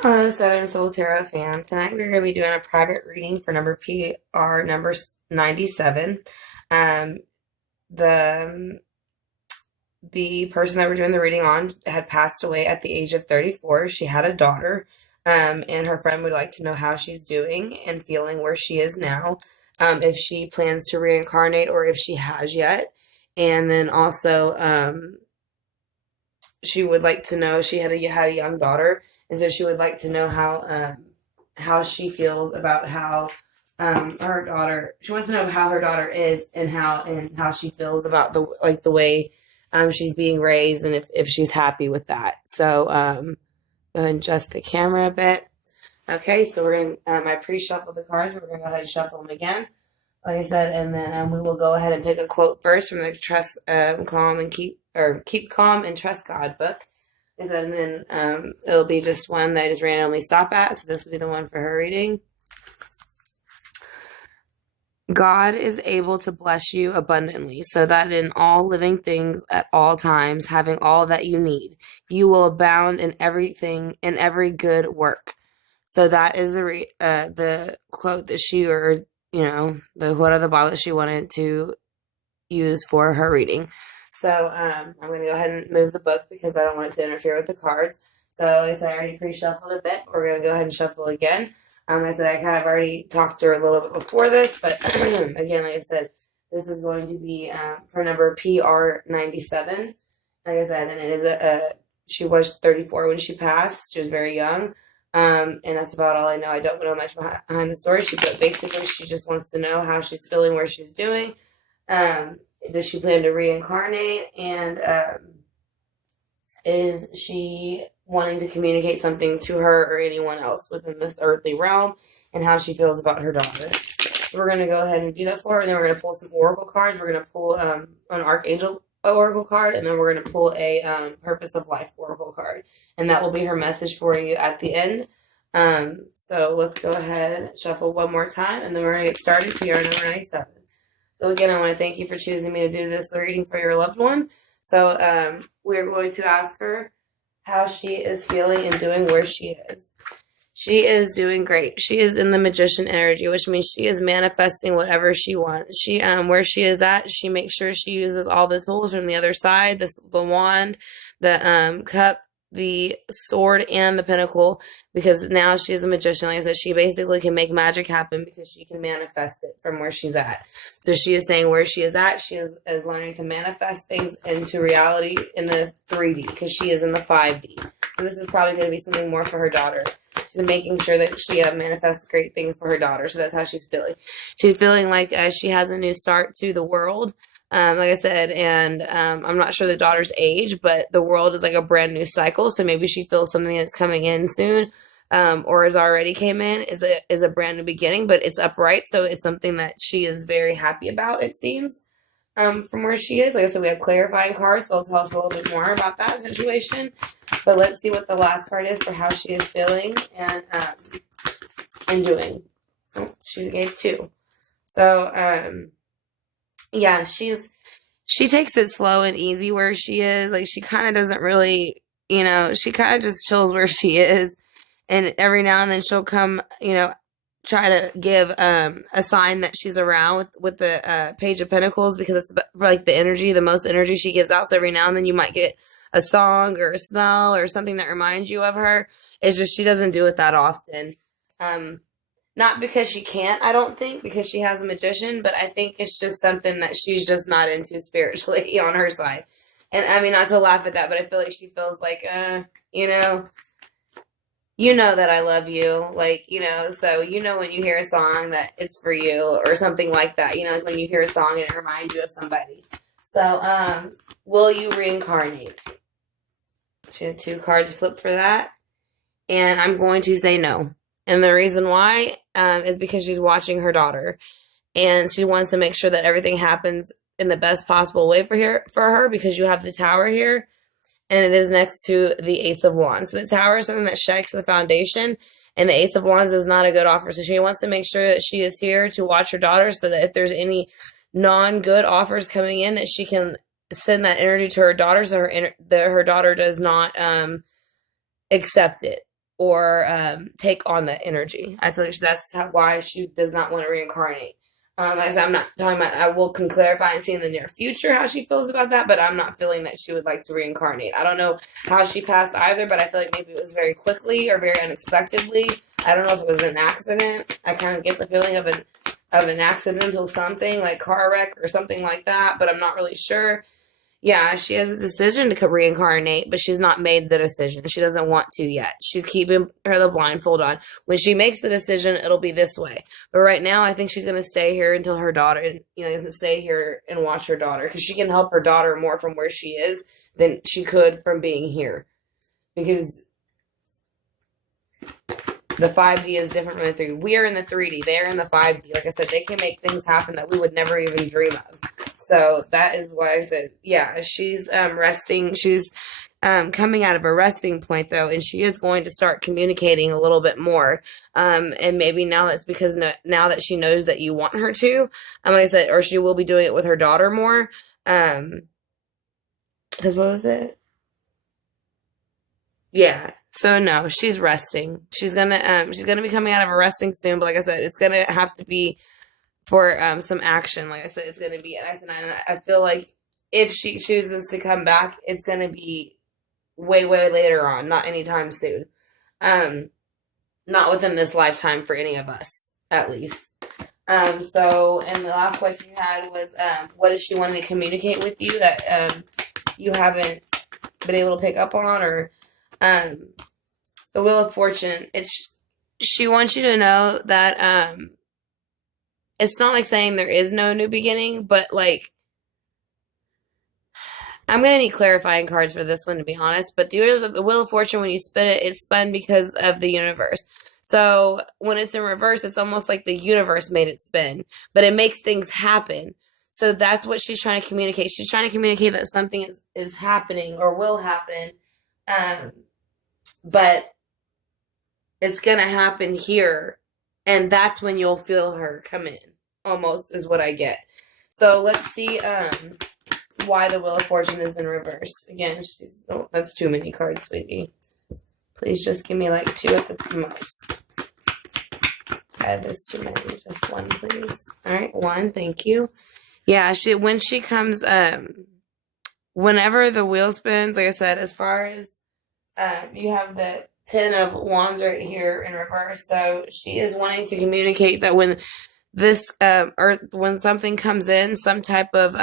Hello, Southern Soul Tarot fan. Tonight we're going to be doing a private reading for number PR number 97. Um, the the person that we're doing the reading on had passed away at the age of 34. She had a daughter, and her friend would like to know how she's doing and feeling where she is now, if she plans to reincarnate or if she has yet. And then also, she would like to know she had a young daughter, and so she would like to know how she feels about how her daughter. She wants to know how her daughter is and how she feels about the way she's being raised and if she's happy with that. So go ahead and adjust the camera a bit. Okay, so we're gonna I pre-shuffled the cards. We're gonna go ahead and shuffle them again, like I said, and then we will go ahead and pick a quote first from the Trust Calm and Keep Calm and Trust God book. And then it'll be just one that I just randomly stop at. So this will be the one for her reading. God is able to bless you abundantly, so that in all living things at all times, having all that you need, you will abound in everything, in every good work. So that is the quote that the quote of the Bible that she wanted to use for her reading. So I'm going to go ahead and move the book because I don't want it to interfere with the cards. So like I said, I already pre-shuffled a bit. We're going to go ahead and shuffle again. I said I kind of already talked to her a little bit before this, but again, like I said, this is going to be for number PR 97. Like I said, and it is she was 34 when she passed. She was very young. And that's about all I know. I don't know much behind the story. Basically, she just wants to know how she's feeling, where she's doing. Does she plan to reincarnate? And is she wanting to communicate something to her or anyone else within this earthly realm, and how she feels about her daughter? So we're going to go ahead and do that for her, and then we're going to pull some oracle cards. We're going to pull an Archangel oracle card, and then we're going to pull a Purpose of Life oracle card, and that will be her message for you at the end. So let's go ahead and shuffle one more time, and then we're going to get started. PR number 97. So again, I want to thank you for choosing me to do this reading for your loved one. So we're going to ask her how she is feeling and doing, where she is. She is doing great. She is in the Magician energy, which means she is manifesting whatever she wants. She where she is at, she makes sure she uses all the tools from the other side, the wand, the cup, the sword, and the pentacle, because now she is a magician. Like I said, she basically can make magic happen because she can manifest it from where she's at. So she is saying where she is at, she is learning to manifest things into reality in the 3D, because she is in the 5D. So this is probably going to be something more for her daughter. She's making sure that she manifests great things for her daughter. So that's how she's feeling. She's feeling like she has a new start to the world. Like I said, and I'm not sure the daughter's age, but the world is like a brand new cycle. So maybe she feels something that's coming in soon, or has already came in, is a brand new beginning, but it's upright. So it's something that she is very happy about, it seems, from where she is. Like I said, we have clarifying cards, so they'll tell us a little bit more about that situation. But let's see what the last card is for how she is feeling and doing. Oh, she gave 2. So, yeah, she takes it slow and easy where she is. Like, she kind of doesn't really, she kind of just chills where she is. And every now and then she'll come, try to give a sign that she's around with the Page of Pentacles, because it's like the most energy she gives out. So every now and then you might get a song or a smell or something that reminds you of her. It's just she doesn't do it that often. Not because she can't, I don't think, because she has a magician, but I think it's just something that she's just not into spiritually on her side. And I mean, not to laugh at that, but I feel like she feels like, that I love you, so when you hear a song that it's for you or something like that, like when you hear a song and it reminds you of somebody. So, will you reincarnate? She had 2 cards flipped for that, and I'm going to say no. And the reason why is because she's watching her daughter, and she wants to make sure that everything happens in the best possible way for her, because you have the Tower here, and it is next to the Ace of Wands. So the Tower is something that shakes the foundation, and the Ace of Wands is not a good offer. So she wants to make sure that she is here to watch her daughter, so that if there's any non-good offers coming in, that she can send that energy to her daughter, so her daughter does not accept it. or take on that energy. I feel like that's why she does not want to reincarnate. Like I said, I'm not talking about, can clarify and see in the near future how she feels about that, but I'm not feeling that she would like to reincarnate. I don't know how she passed either, but I feel like maybe it was very quickly or very unexpectedly. I don't know if it was an accident. I kind of get the feeling of an accidental something, like car wreck or something like that, but I'm not really sure. Yeah, she has a decision to reincarnate, but she's not made the decision. She doesn't want to yet. She's keeping the blindfold on. When she makes the decision, it'll be this way. But right now, I think she's going to stay here until her daughter, stay here and watch her daughter, because she can help her daughter more from where she is than she could from being here. Because the 5D is different from the 3D. We are in the 3D. They are in the 5D. Like I said, they can make things happen that we would never even dream of. So that is why I said, yeah, she's resting. She's coming out of a resting point, though, and she is going to start communicating a little bit more. And maybe now that's because now that she knows that you want her to, like I said, or she will be doing it with her daughter more. Because what was it? Yeah. So no, she's resting. She's gonna be coming out of a resting soon. But like I said, it's gonna have to be for some action. Like I said, it's gonna be. And I feel like if she chooses to come back, it's gonna be way later on, not anytime soon. Not within this lifetime for any of us, at least. So, and the last question you had was, what is she wanting to communicate with you that you haven't been able to pick up on, or the Wheel of Fortune? She wants you to know that it's not like saying there is no new beginning, but like, I'm going to need clarifying cards for this one, to be honest. But the Wheel of Fortune, when you spin it, it's spun because of the universe. So when it's in reverse, it's almost like the universe made it spin. But it makes things happen. So that's what she's trying to communicate. She's trying to communicate that something is happening or will happen. But it's going to happen here. And that's when you'll feel her come in. Almost is what I get. So let's see why the Wheel of Fortune is in reverse. Again, that's too many cards, sweetie. Please just give me like 2 at the most. That is too many. Just 1, please. All right, 1. Thank you. Yeah, when she comes, whenever the wheel spins, like I said, as far as you have the 10 of Wands right here in reverse. So she is wanting to communicate that when this when something comes in, some type of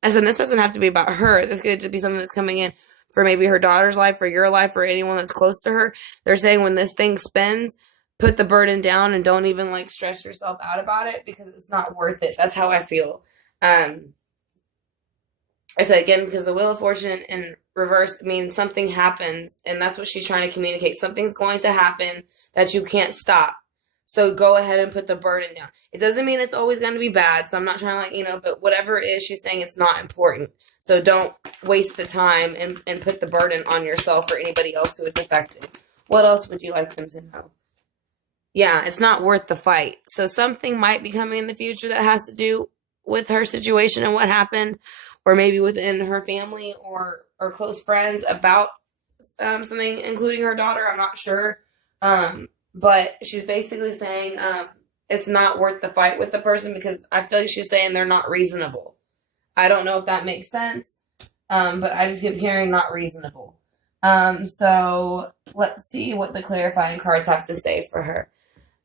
I said, this doesn't have to be about her. This could just be something that's coming in for maybe her daughter's life or your life or anyone that's close to her. They're saying when this thing spins, put the burden down and don't even like stress yourself out about it because it's not worth it. That's how I feel. I said again, because the Wheel of Fortune in reverse means something happens, and that's what she's trying to communicate. Something's going to happen that you can't stop. So go ahead and put the burden down. It doesn't mean it's always going to be bad. So I'm not trying to but whatever it is, she's saying it's not important. So don't waste the time and put the burden on yourself or anybody else who is affected. What else would you like them to know? Yeah, it's not worth the fight. So something might be coming in the future that has to do with her situation and what happened, or maybe within her family or close friends about something, including her daughter. I'm not sure. But she's basically saying it's not worth the fight with the person because I feel like she's saying they're not reasonable. I don't know if that makes sense, but I just keep hearing not reasonable. So let's see what the clarifying cards have to say for her.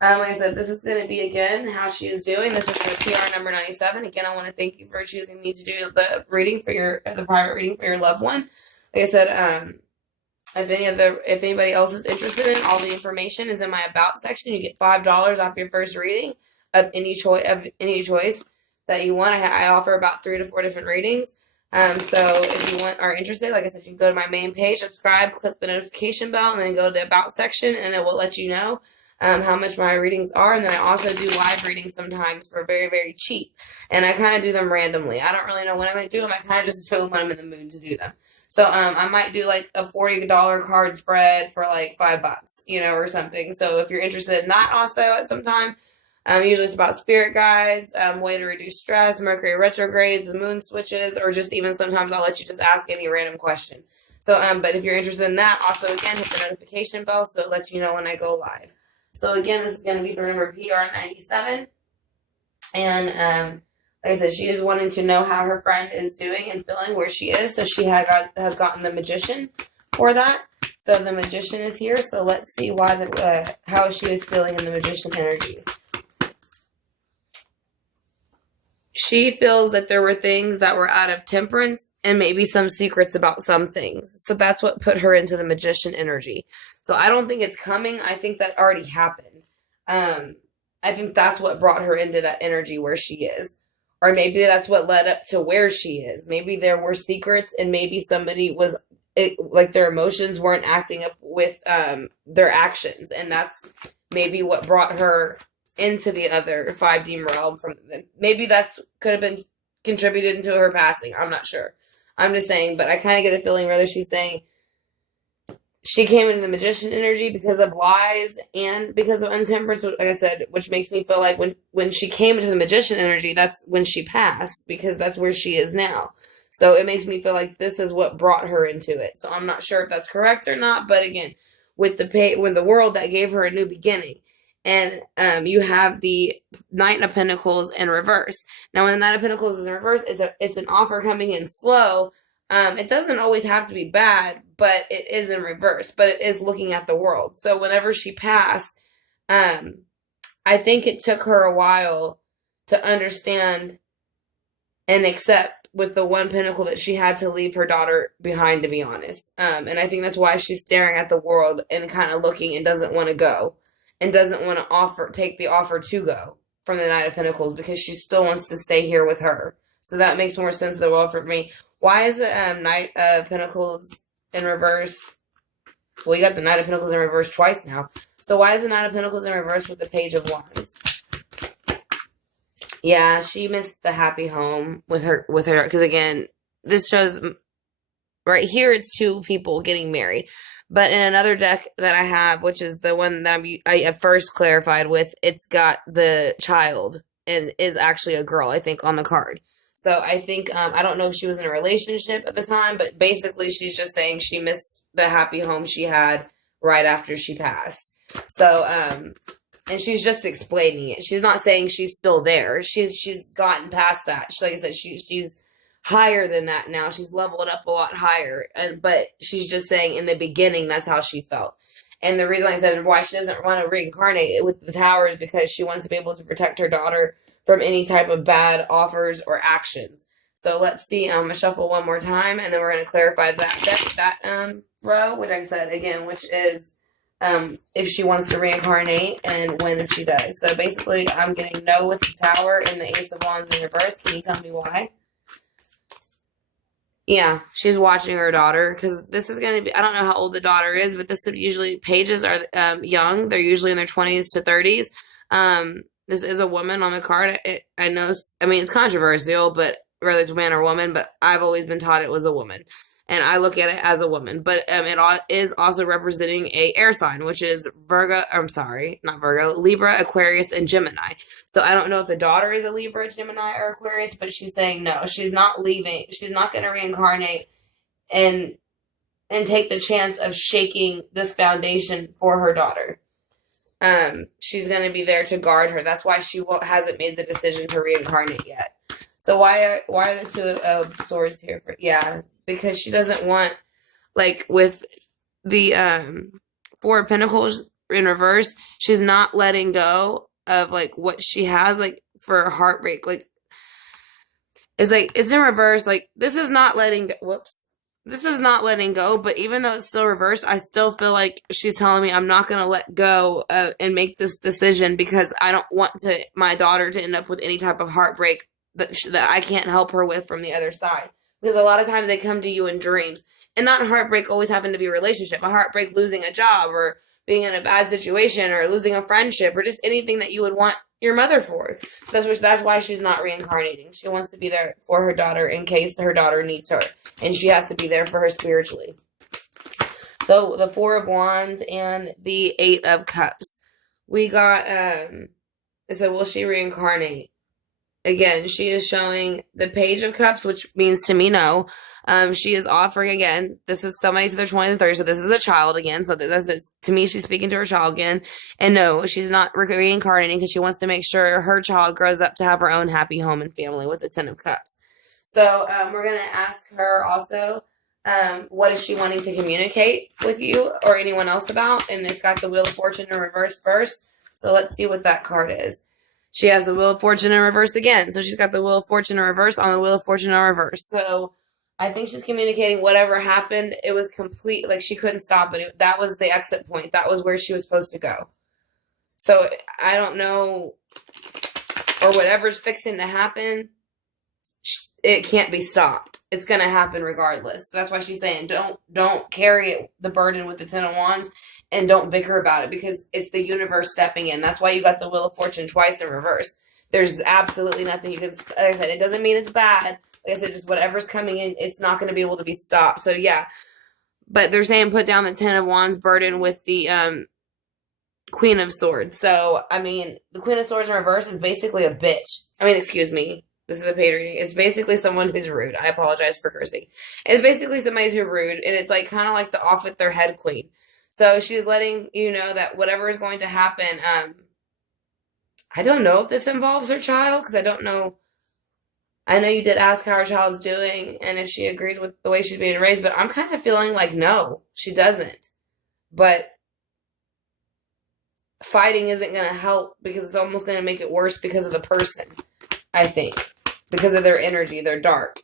Like I said, this is going to be, again, how she is doing. This is for PR number 97. Again, I want to thank you for choosing me to do the reading for the private reading for your loved one. Like I said, if anybody else is interested in, all the information is in my About section. You get $5 off your first reading of any choice that you want. I offer about 3 to 4 different readings. So if you are interested, like I said, you can go to my main page, subscribe, click the notification bell, and then go to the About section, and it will let you know how much my readings are. And then I also do live readings sometimes for very, very cheap. And I kind of do them randomly. I don't really know when I'm going to do them. I kind of just do them when I'm in the mood to do them. So I might do like a $40 card spread for like $5, or something. So if you're interested in that also at some time, usually it's about spirit guides, way to reduce stress, Mercury retrogrades, moon switches, or just even sometimes I'll let you just ask any random question. So, but if you're interested in that, also again, hit the notification bell so it lets you know when I go live. So again, this is going to be for number PR97. And like I said, she is wanting to know how her friend is doing and feeling, where she is. So she has gotten the Magician for that. So the Magician is here. So let's see why how she is feeling in the Magician energy. She feels that there were things that were out of temperance and maybe some secrets about some things. So that's what put her into the Magician energy. So I don't think it's coming. I think that already happened. I think that's what brought her into that energy where she is. Or maybe that's what led up to where she is. Maybe there were secrets and maybe somebody was, like their emotions weren't acting up with their actions. And that's maybe what brought her into the other 5D realm. Maybe that's could have been contributed into her passing. I'm not sure. I'm just saying, but I kind of get a feeling whether she's saying she came into the Magician energy because of lies and because of intemperance, like I said, which makes me feel like when she came into the Magician energy, that's when she passed, because that's where she is now. So it makes me feel like this is what brought her into it. So I'm not sure if that's correct or not, but again, with the world that gave her a new beginning. And you have the Knight of Pentacles in reverse. Now, when the Knight of Pentacles is in reverse, it's an offer coming in slow. It doesn't always have to be bad, but it is in reverse. But it is looking at the world. So whenever she passed, I think it took her a while to understand and accept with the one pentacle that she had to leave her daughter behind, to be honest. And I think that's why she's staring at the world and kind of looking and doesn't want to go. And doesn't want to take the offer to go from the Knight of Pentacles, because she still wants to stay here with her. So that makes more sense for me. Why is the Knight of Pentacles in reverse? Well, you got the Knight of Pentacles in reverse twice now. So why is the Knight of Pentacles in reverse with the Page of Wands? Yeah, she missed the happy home with her. Because again, this shows right here, it's two people getting married. But in another deck that I have, which is the one that I at first clarified with, it's got the child and is actually a girl, I think, on the card. So I think, I don't know if she was in a relationship at the time, but basically she's just saying she missed the happy home she had right after she passed. So, and she's just explaining it. She's not saying she's still there. She's gotten past that. Like I said, she's higher than that now. She's leveled up a lot higher. But she's just saying in the beginning, that's how she felt. And the reason I said why she doesn't want to reincarnate with the Tower is because she wants to be able to protect her daughter from any type of bad offers or actions. So let's see. I'm going to shuffle one more time, and then we're going to clarify that row, which I said again, which is if she wants to reincarnate and when if she does. So basically, I'm getting no with the Tower and the Ace of Wands in reverse. Can you tell me why? Yeah, she's watching her daughter, because this is going to be, I don't know how old the daughter is, but this would usually, pages are young. They're usually in their 20s to 30s. This is a woman on the card. I know, I mean, it's controversial, but whether it's man or woman, but I've always been taught it was a woman. And I look at it as a woman. But it is also representing a air sign, which is Libra, Aquarius, and Gemini. So I don't know if the daughter is a Libra, Gemini, or Aquarius, but she's saying no, she's not leaving. She's not going to reincarnate and take the chance of shaking this foundation for her daughter. She's going to be there to guard her. That's why she hasn't made the decision to reincarnate yet. So why are the Two of Swords here? Because she doesn't want, like with the Four of Pentacles in reverse, she's not letting go of like what she has, like for heartbreak. Like it's in reverse. Like this is not letting go. Whoops. This is not letting go, but even though it's still reversed, I still feel like she's telling me I'm not going to let go and make this decision, because I don't want my daughter to end up with any type of heartbreak that I can't help her with from the other side. Because a lot of times they come to you in dreams. And not heartbreak always having to be a relationship. A heartbreak losing a job, or being in a bad situation, or losing a friendship, or just anything that you would want your mother for. So that's why she's not reincarnating. She wants to be there for her daughter in case her daughter needs her. And she has to be there for her spiritually. So the Four of Wands and the Eight of Cups. We got, so will she reincarnate? again, she is showing the Page of Cups, which means to me no. She is offering again. This is somebody to their 20s and 30s, so this is a child again. So this to me, she's speaking to her child again. And no, she's not reincarnating because she wants to make sure her child grows up to have her own happy home and family with the Ten of Cups. So we're gonna ask her also, what is she wanting to communicate with you or anyone else about? And it's got the Wheel of Fortune in reverse first. So let's see what that card is. She has the Wheel of Fortune in reverse again. So she's got the Wheel of Fortune in reverse on the Wheel of Fortune in reverse. So I think she's communicating whatever happened. It was complete. Like, she couldn't stop it. That was the exit point. That was where she was supposed to go. So I don't know, or whatever's fixing to happen, it can't be stopped. It's going to happen regardless. That's why she's saying don't carry the burden with the Ten of Wands and don't bicker about it, because it's the universe stepping in. That's why you got the Wheel of Fortune twice in reverse. There's absolutely nothing you can, like I said, it doesn't mean it's bad. Like I said, just whatever's coming in, it's not going to be able to be stopped. So yeah, but they're saying put down the Ten of Wands burden with the Queen of Swords. So, I mean, the Queen of Swords in reverse is basically a bitch. I mean, excuse me. This is a paid reading. It's basically someone who's rude. I apologize for cursing. It's basically somebody who's rude, and it's like kind of like the off with their head queen. So she's letting you know that whatever is going to happen, I don't know if this involves her child, because I don't know. I know you did ask how her child's doing and if she agrees with the way she's being raised, but I'm kind of feeling like no, she doesn't. But fighting isn't going to help, because it's almost going to make it worse because of the person, I think. Because of their energy, they're dark.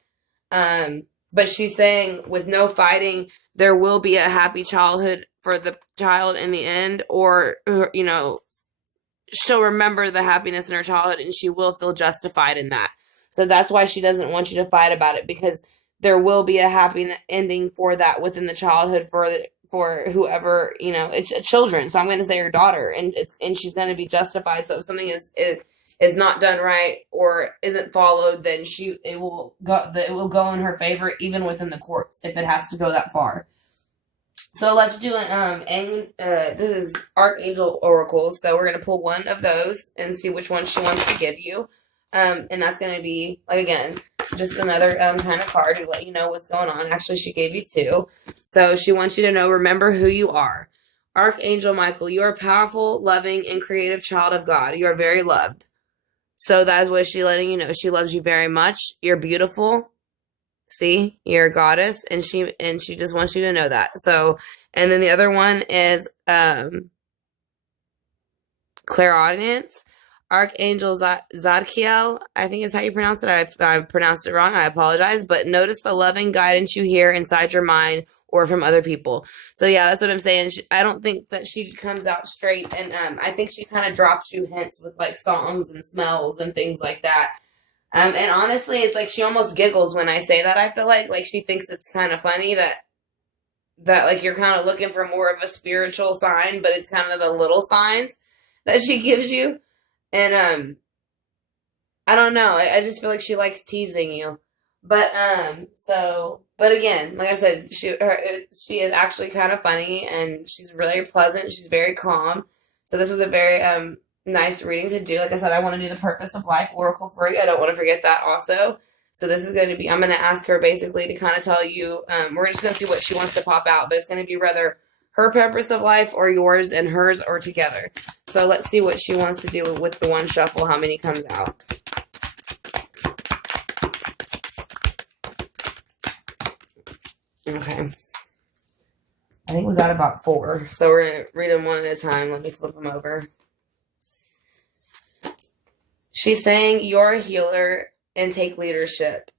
But she's saying with no fighting, there will be a happy childhood for the child in the end, or, you know, she'll remember the happiness in her childhood and she will feel justified in that. So that's why she doesn't want you to fight about it, because there will be a happy ending for that within the childhood for whoever, you know, it's children. So I'm going to say her daughter, and she's going to be justified. So if something is not done right or isn't followed, then it will go in her favor, even within the courts, if it has to go that far. So let's do this is Archangel Oracle. So we're going to pull one of those and see which one she wants to give you. And that's going to be, like, again, just another kind of card to let you know what's going on. Actually, she gave you two. So she wants you to know, remember who you are. Archangel Michael, you are a powerful, loving, and creative child of God. You are very loved. So that is what she's letting you know. She loves you very much. You're beautiful. See, you're a goddess, and she just wants you to know that. So, and then the other one is Clairaudience. Archangel Zadkiel, I think is how you pronounce it. If I pronounced it wrong, I apologize. But notice the loving guidance you hear inside your mind or from other people. So yeah, that's what I'm saying. I don't think that she comes out straight. And I think she kind of drops you hints with, like, songs and smells and things like that. And honestly, it's like she almost giggles when I say that. I feel like she thinks it's kind of funny that like you're kind of looking for more of a spiritual sign, but it's kind of the little signs that she gives you. And, I don't know. I just feel like she likes teasing you. But, but again, like I said, she is actually kind of funny, and she's really pleasant. She's very calm. So this was a very, nice reading to do. Like I said, I want to do the Purpose of Life Oracle for you. I don't want to forget that also. So this is going to be, I'm going to ask her basically to kind of tell you, we're just going to see what she wants to pop out, but it's going to be rather her purpose of life or yours and hers or together. So let's see what she wants to do with the one shuffle, how many comes out. Okay. I think we got about 4. So we're going to read them one at a time. Let me flip them over. She's saying you're a healer and take leadership.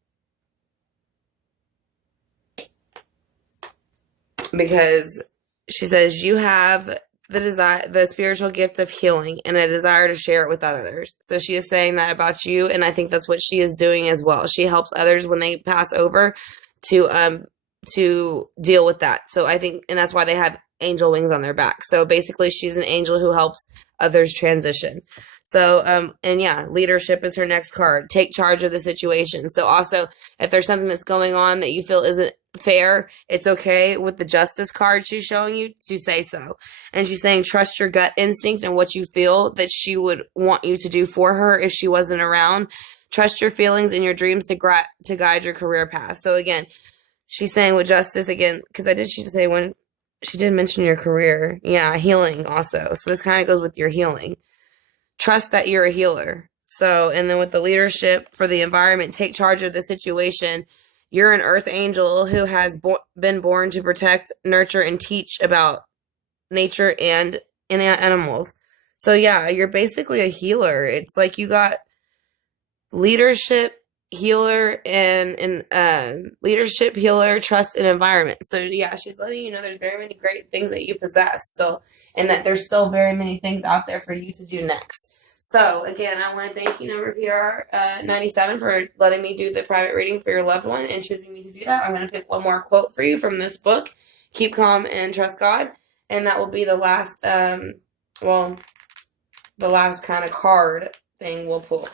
Because she says you have the spiritual gift of healing and a desire to share it with others. So she is saying that about you, and I think that's what she is doing as well. She helps others when they pass over to deal with that. So I think, and that's why they have angel wings on their back. So basically she's an angel who helps others transition. So, and yeah, leadership is her next card. Take charge of the situation. So also, if there's something that's going on that you feel isn't fair, it's okay with the Justice card she's showing you to say so. And she's saying trust your gut instinct and what you feel that she would want you to do for her if she wasn't around. Trust your feelings and your dreams to guide your career path. So again, she's saying with justice again, because she say when she did mention your career. Yeah, healing also. So this kind of goes with your healing. Trust that you're a healer. So, and then with the leadership for the environment, take charge of the situation. You're an earth angel who has been born to protect, nurture, and teach about nature and animals. So yeah, you're basically a healer. It's like you got leadership, healer, and leadership, healer, trust, and environment. So yeah, she's letting you know there's very many great things that you possess still, and that there's still very many things out there for you to do next. So again, I want to thank you, number PR 97, for letting me do the private reading for your loved one and choosing me to do that. I'm going to pick one more quote for you from this book, Keep Calm and Trust God, and that will be the last, the last kind of card thing we'll pull.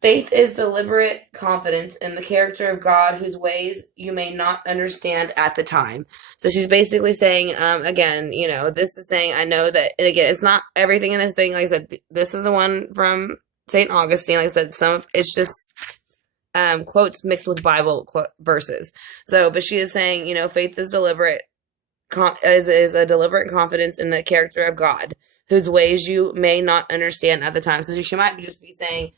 Faith is deliberate confidence in the character of God whose ways you may not understand at the time. So she's basically saying, again, you know, this is saying, I know that, and again, it's not everything in this thing. Like I said, this is the one from St. Augustine. Like I said, it's just quotes mixed with Bible verses. So, but she is saying, you know, faith is deliberate, is a deliberate confidence in the character of God whose ways you may not understand at the time. So she might just be saying,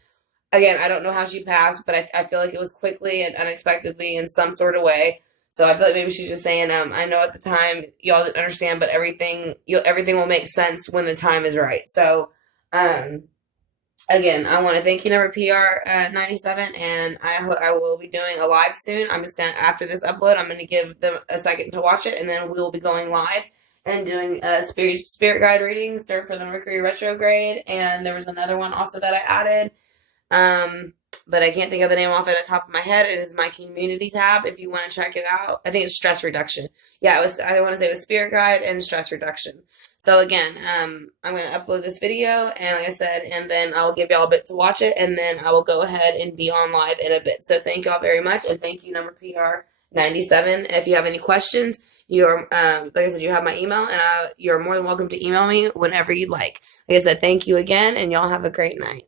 again, I don't know how she passed, but I feel like it was quickly and unexpectedly in some sort of way. So I feel like maybe she's just saying, I know at the time y'all didn't understand, but everything will make sense when the time is right. So, again, I want to thank you, number PR 97, and I will be doing a live soon. I'm just gonna, after this upload, I'm gonna give them a second to watch it, and then we will be going live and doing spirit guide readings for the Mercury retrograde, and there was another one also that I added. But I can't think of the name off at the top of my head. It is my community tab if you want to check it out. I think it's stress reduction. Yeah, I want to say it was spirit guide and stress reduction. So again, I'm going to upload this video, and like I said, and then I will give y'all a bit to watch it, and then I will go ahead and be on live in a bit. So thank y'all very much, and thank you, number PR 97. If you have any questions, you're like I said, you have my email, and you're more than welcome to email me whenever you'd like. Like I said, thank you again, and y'all have a great night.